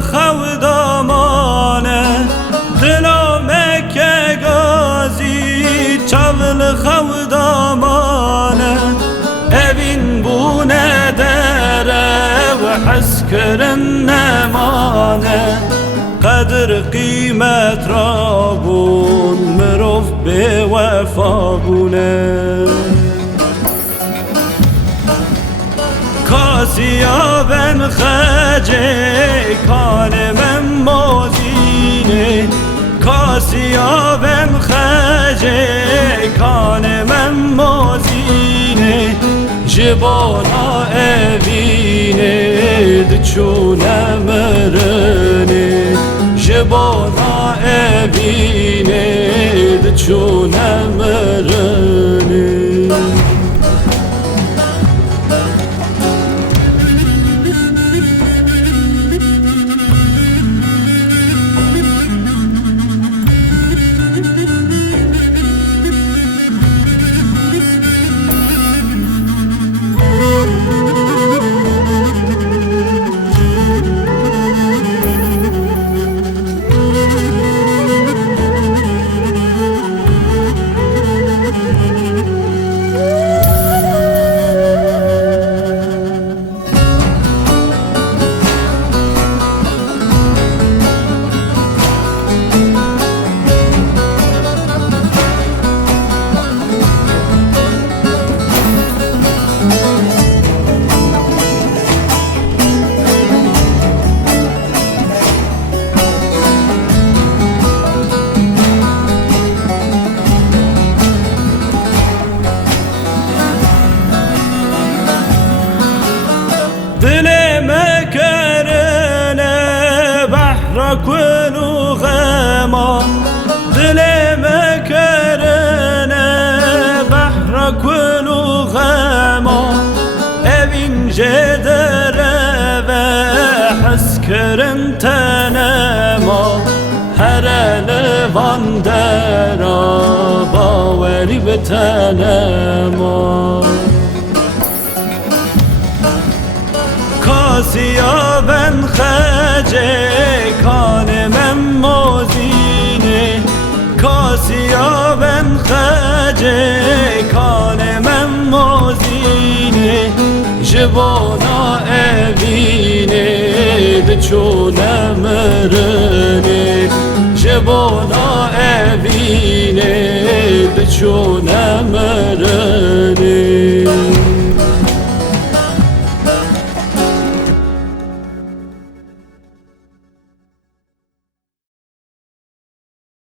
خودامانه دلا مکه گازی چاول خودامانه اوین بونه دره و حس کرن نمانه قدر قیمت را بون مروف به وفا بونه کاسیا بن خجه کان من موزینه کاسیا بن خجه کان من موزینه جبانا اوینه دچونه مرنه جبانا اوینه دچونه مرنه دل مکرنه بحر کن و غما دل مکرنه بحر کن و غما اوین جدره و حس کرن تنما هر لوان درا باوری به تنما کاسیا بن خجه کان من موزینه کاسیا بن خجه کان من موزینه جبانا اوینه دچونه مرنه جبانا اوینه دچونه مرنه